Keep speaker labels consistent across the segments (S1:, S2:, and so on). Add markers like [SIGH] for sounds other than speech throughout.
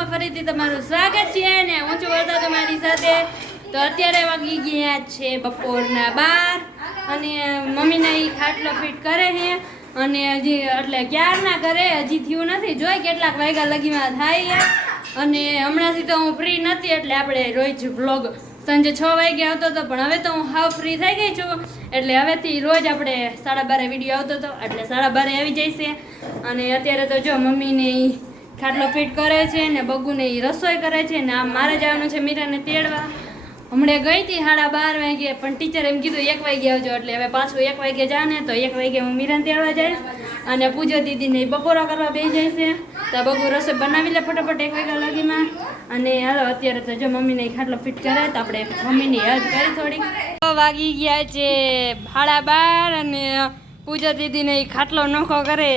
S1: વ્લોગમાં ફરીથી તમારું સ્વાગત છે અને હું છું વર્તા તમારી સાથે. તો અત્યારે વાગી ગયા છે બપોરના બાર અને મમ્મીને એ ખાટલો ફિટ કરે છે. અને હજી એટલે ક્યારના કરે હજી થયું નથી. જોઈ કેટલાક વાગ્યા લગીમાં થાય અને હમણાંથી તો હું ફ્રી નથી એટલે આપણે રોજ બ્લોગ સાંજે છ વાગે આવતો હતો, પણ હવે તો હું હાવ ફ્રી થઈ ગઈ છું. એટલે હવેથી રોજ આપણે સાડા બારે વીડિયો આવતો હતો, એટલે સાડા બારે આવી જઈશે. અને અત્યારે તો જો મમ્મીને ઈ ખાટલો ફિટ કરે છે ને બગુને એ રસોઈ કરે છે ને આમ મારે જવાનું છે મીરાને તેડવા. હમણાં ગઈ હતી સાડા બાર વાગે, પણ ટીચર એમ કીધું એક વાગે આવજો એટલે હવે પાછું એક વાગે જાને તો એક વાગે હું મીરાને તેડવા જઈશ. અને પૂજો દીદીને બપોરા કરવા બે છે. તો બગુ રસોઈ બનાવી લે ફટાફટ એક વાગ્યા લગીમાં. અને હાલો, અત્યારે તો જો મમ્મીને ખાટલો ફિટ કરે તો આપણે મમ્મીની હેલ્પ કરી થોડીક. વાગી ગયા છે ભાડા બાર અને પૂજા દીદીને ખાટલો નોખો કરે.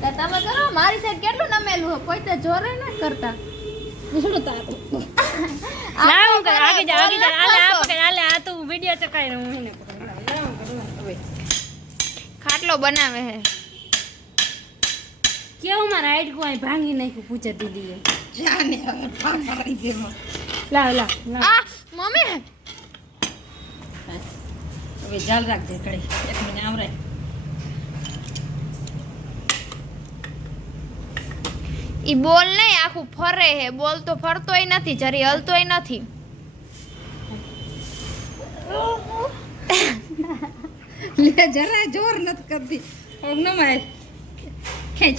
S2: તો તમે કરો મારી સાઈડ કેટલું નમેલું હે કોઈ તો જોરે [LAUGHS] ના કરતા. શું તાતું
S1: લાવ હું આગે જા આગે જા આલે આ પકડ આલે આ તું વિડિયો ચકાઈ હું એને પકડ. લાવ હું કરું
S2: ખાટલો બનાવે હે.
S1: કેવું મારા હાઈટ કોઈ ભાંગી નાખ્યું પૂછે દીદીએ?
S3: જાને હવે
S1: લાવ લાવ
S2: આ મમ્મી.
S3: હવે જાલ રાખજે કડી એક મિનિટ આમ
S2: ઈ બોલ નહીં આખું ફરે હે. બોલ તો ફરતોય નથી જરી હલતોય નથી.
S3: લે જરા જોર નથી કરતી. નમાય ખેંચ.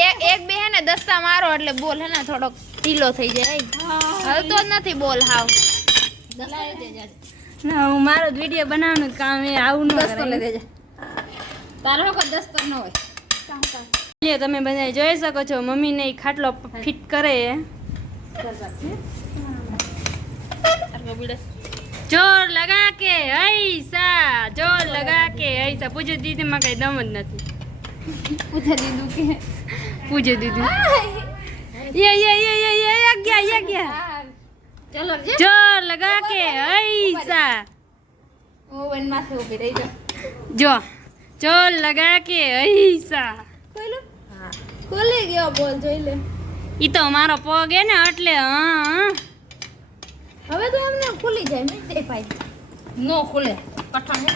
S2: એક એક બે હે ને દસ્તા મારો એટલે બોલ હે ને થોડોક ઢીલો થઈ જાય. હલતો જ નથી બોલ હાવ.
S1: ના હું મારો જ વીડિયો બનાવવાનું કામ એ આવું ન
S3: દસ્તો લઈ
S1: કરે
S3: દેજે. તારો દસ્તો ન હોય.
S1: લ્યો તમે બધા જોઈ શકો છો મમ્મી ને ખાટલો ફિટ કરે જોર લગા કે હૈસા જોર લગા કે હૈસા. દીદી માં કઈ દમ જ નથી.
S2: પૂછે દીધું કે.
S1: પૂજે દીદી. યે યે યે યે યે યે ગયા યે ગયા.
S2: ચલો
S1: જોર લગા કે હૈસા.
S2: ઓવન માથે ઊભી રહી
S1: જો. જોર લગા કે હૈસા
S2: ખોલ્યું ખોલી ગયો બોલ જોઈ લે.
S1: ઈ તો મારો પગ હે ને એટલે હા. હા.
S2: હવે તો અમને ખુલી જાય નહીં તે ભાઈ.
S3: નો ખુલે. કઠણ [LAUGHS]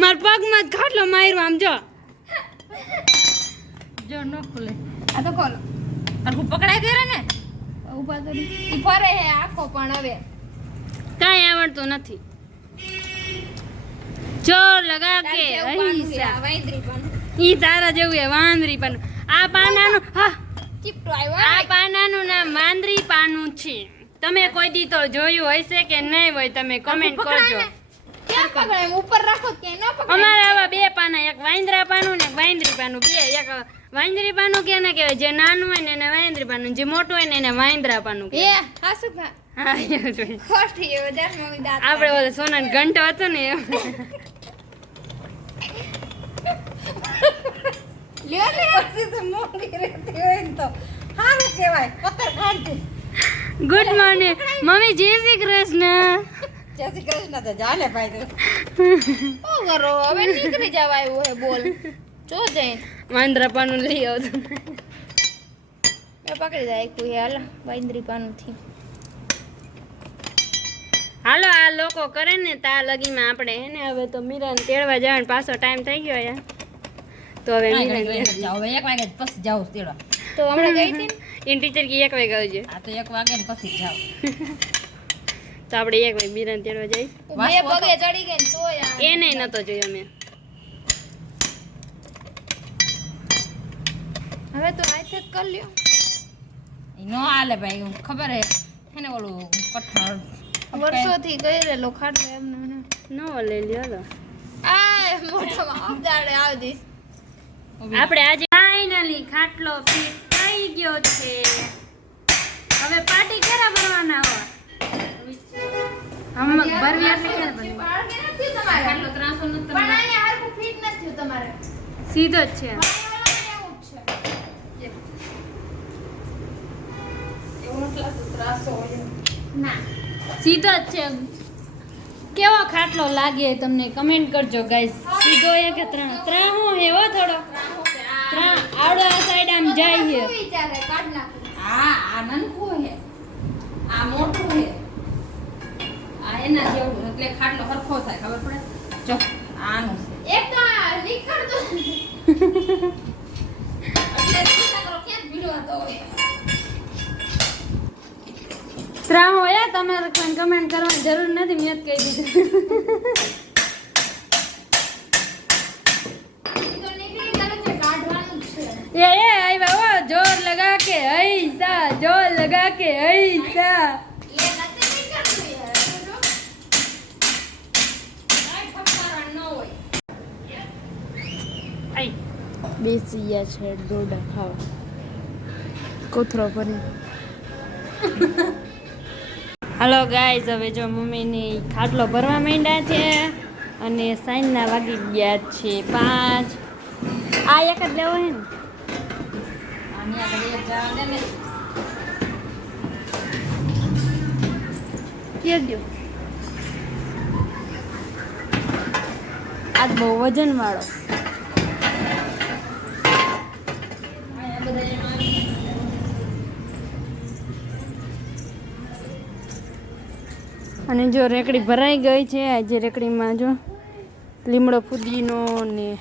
S1: માર પગમાં જ ખાટલો માર્યો આમ જો.
S3: જો નો ખુલે.
S2: આ તો ખોલો.
S3: હરખું પકડાઈ ગયો ને?
S2: ઊભા તો ઈ ફરે હે આખો પણ હવે.
S1: કાંઈ આવડતું નથી. જોર લગા કે.
S2: પણ.
S1: ઈ તારા જેવું હે વાંદરી પાનું આ પાનાનું હા.
S2: ચીપટો
S1: આ પાનાનું નામ વાંદરી પાનું છે. તમે કોઈ દી તો જોયું હશે કે નહીં હોય તમે કમેન્ટ કરજો.
S2: ઉપર રાખો કે ન
S1: અમારે આવા બે પાના એક વાંદરા પાનું ને એક વાંદરી પાનું. બે એક વાંદરી પાનું કે ને કહેવાય? જે નાનું હોય ને એને વાંદરી પાનું જે મોટું હોય ને એને વાંદરા પાનું
S2: એ હાસુ ખા
S1: હા એવું આપણે ઓલો સોના ઘંટો હતો ને એમ. ગુડ મોર્નિંગ મમ્મી જય શ્રી કૃષ્ણ.
S3: જય શ્રી કૃષ્ણ તો જાને ભાઈ તું. [LAUGHS]
S2: શું કરો? હવે નીકળી જવા આવ્યો હે બોલ. જો જઈને
S1: વાંદરા પાનું લઈ આવતો
S2: મેં પકડી જાય કોઈ હાલ વાંદરી પાનું થી.
S1: હાલો આ લોકો કરે ને તા લગીમાં આપણે હે ને? હવે તો મીરાને તેડવા જવાનો પાછો ટાઈમ થઈ ગયો યાર. તો હવે મીરાને
S3: હવે એક વાગે પછી જાવ તેડવા.
S2: તો હમણાં ગઈ હતી
S1: ઇન ટીચર કે એક વાગે આવજે.
S3: આ તો એક વાગે ને પછી જાવ
S1: તો આપણે એક વાગે મીરાને તેડવા જઈશ
S2: બે પગે ચડી ગઈ તો
S1: યાર. એને નતો જોયો મેં
S2: હવે તો હાથે જ કરી લ્યો.
S3: ઈ નો હાલે ભાઈ ખબર હે. હે ને ઓલું કઠણ
S2: વર્ષોથી ગયેલો ખાટલો એમને. ને.
S1: નો લઈ લ્યો
S2: આ મોઢામાં અબદાડે આવી દઈશ
S1: આપણે આજે ફાઇનલી ખાટલો ફિટ થઈ ગયો છે. હવે પાર્ટી ક્યારે ભરવાના હોય? હમ ભરવી હશે ક્યારે ભરવી?
S2: બાળકે નથી તમારે?
S3: આટલો ત્રાસો નથી
S2: પણ આને હારખું ફિટ નથી તમારે.
S1: સીધો જ છે.
S2: એવું જ છે.
S3: એવું નથી લાગતું ત્રાસો હોય
S2: ના.
S1: સીધો જ છે. કેવો ખાટલો લાગે તમને કમેન્ટ કરજો ગાઈસ સીધો એક કે ત્રણ? ત્રણ હું હે હો થોડો? ત્રણ. આવડો આ સાઈડ આમ જાય છે
S2: હા?
S3: આ આ હે. આ મોટો હે. આ એના જેવું એટલે ખાટલો સરખો થાય ખબર પડે? જો આનું છે.
S2: એક તો આ નીકળતો [LAUGHS]
S3: એટલે કરો ભીડો હતો હોય
S1: ત્રણ હોય તમારે કોઈ કમેન્ટ કરવાની જરૂર નથી, મેં જ કહી દીધું. એ એ, આવ્યા હો, જોર લગા કે હૈસા, જોર લગા કે હૈસા. બેસી ગયા છે ડોડા ખાવા. કોથરો ભરી. હાલો ગાઈઝ હવે જો મમ્મીની ખાટલો ભરવા માંડ્યા છે અને સાંજના વાગી ગયા છે પાંચ. આ એક જ લેવો હે ને?
S3: આની આગળ એક જવા દે ને
S1: કે દો. આ બહુ વજન અને જો રેકડી ભરાઈ ગઈ છે, આજે રેકડીમાં જો લીમડો ફુદીનો ને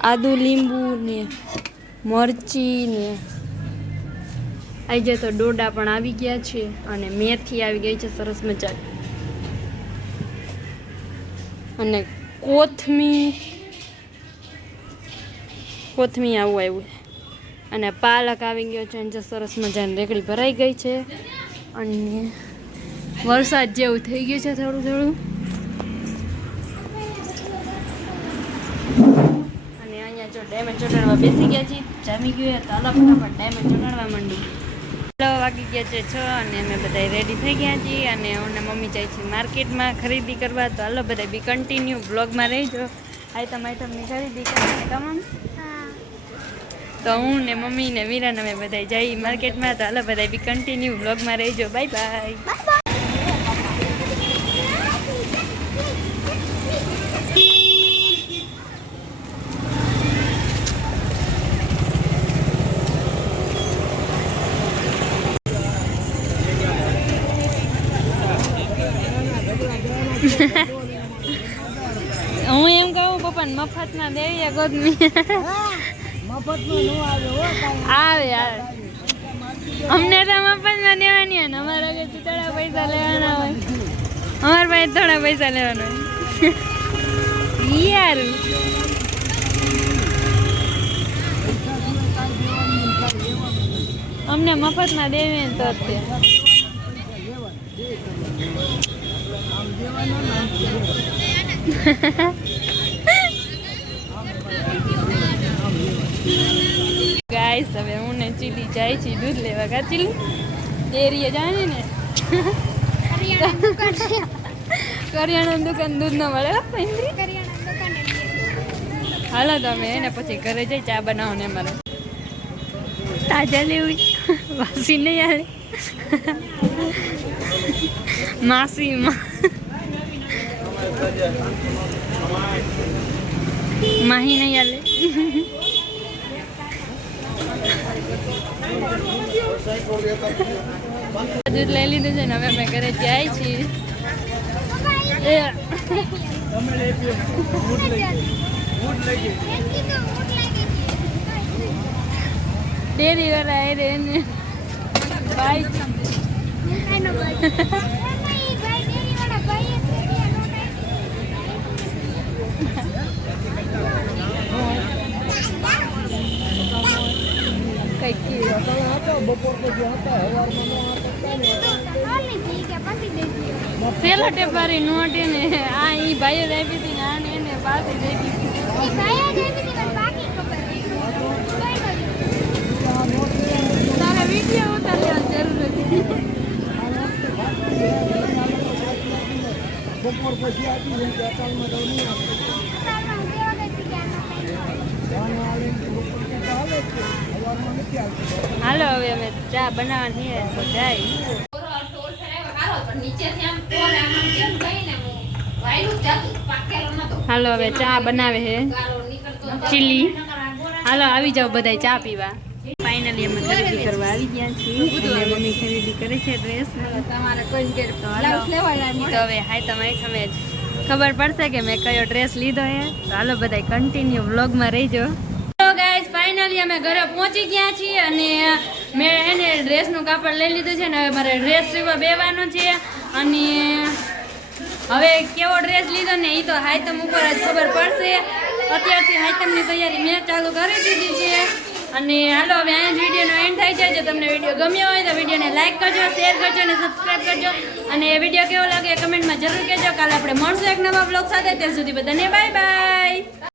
S1: આદુ લીંબુ ને મરચી ને આજે તો ડોડા પણ આવી ગયા છે અને મેથી આવી ગઈ છે, સરસ મજા અને કોથમી કોથમી આવું આવ્યું અને પાલક આવી ગયો છે અને જે સરસ મજાની રેકડી ભરાઈ ગઈ છે. અને વરસાદ જેવું થઈ ગયું છે થોડું થોડું. અને અહીંયા જો ડાયમંડ ચોટાડવા બેસી ગયા છીએ. જામી ગયું તો હાલો ફટાફટ ડાયમંડ ચોટાડવા માંડ્યું ચાલો વાગી ગયા છે છ અને અમે બધા રેડી થઈ ગયા છીએ અને હું મમ્મી જાય છે માર્કેટમાં ખરીદી કરવા. તો હાલો બધા બી કન્ટિન્યુ બ્લોગમાં રહેજો. આઈટમ આઈટમની ખરીદી કરીને તમામ? તો હું ને મમ્મી ને વીરાન અમે બધા જઈ માર્કેટમાં. તો હાલો બધા બી કન્ટિન્યુ બ્લોગમાં રહેજો. બાય બાય હું એમ કહું પપ્પાને મફતમાં દેવી ગોદમી. આવે આવે. અમને તો મફતમાં દેવાની હોય ને. અમારા આગળ થોડા પૈસા લેવાના હોય. અમારા પાસે થોડા પૈસા લેવાના હોય. યાર. અમને મફતમાં દેવી ને તો જ તે. [LAUGHS] ગાઈસ હવે હું ને ચીલી જાય છે, દૂધ લેવા. કાચી ચીલી ડેરીએ જાય ને. કરિયાણા દુકાન દૂધ ન મળે. હાલો તમે એને પછી ઘરે જઈ ચા બનાવો ને મારે તાજા લેવું. વાસી નહીં હાલે. માસીમાં. માહી નહીં હાલે. દૂધ લઈ લીધું છે ને હવે અમે ઘરે જાય છીએ. ડેરી વાળા આવી રહે ને બાઈક પેલો ટેપારી નોટી ને આ ઈ ભાઈઓ આપી હતી ને આને એને પાસે દઈ દીધી તારે વીડિયો ઉતારવા જરૂર હતી.
S4: બપોર પછી આપી દે કે અકાલમાં તો નહીં આપે. જ
S1: હાલો હવે અમે ચા બનાવવાની જાય. હાલો હવે ચા બનાવે છે ચીલી. હાલો આવી જાઓ બધાય ચા પીવા. ફાઇનલી અમે ખરીદી કરવા આવી ગયા છીએ. અને મમ્મી ખરીદી કરે છે ડ્રેસ તો હવે હાય તમે ખમે ખબર પડશે કે મેં કયો ડ્રેસ લીધો છે તો હાલો બધાય કન્ટિન્યુ વ્લોગમાં રહીજો. ગાઈઝ ફાઇનલી અમે ઘરે પહોંચી ગયા છીએ અને મેં એને ડ્રેસનું કાપડ લઈ લીધું છે ને હવે મારે ડ્રેસ સીવા બેવાનો છે અને હવે કેવો ડ્રેસ લીધો ને એ તો હાઈતમ ઉપર જ ખબર પડશે. અત્યારથી હાઈતમની તૈયારી મેં ચાલુ કરી દીધી છે. અને હાલો, હવે અહીંયા જ વિડીયોનો એન્ડ થાય છે. જો તમને વીડિયો ગમ્યો હોય તો વિડીયોને લાઇક કરજો શેર કરજો અને સબસ્ક્રાઈબ કરજો. અને વીડિયો કેવો લાગે કમેન્ટમાં જરૂર કહેજો. કાલે આપણે મળશું એક નવા બ્લોગ સાથે. ત્યાં સુધી બધાને બાય બાય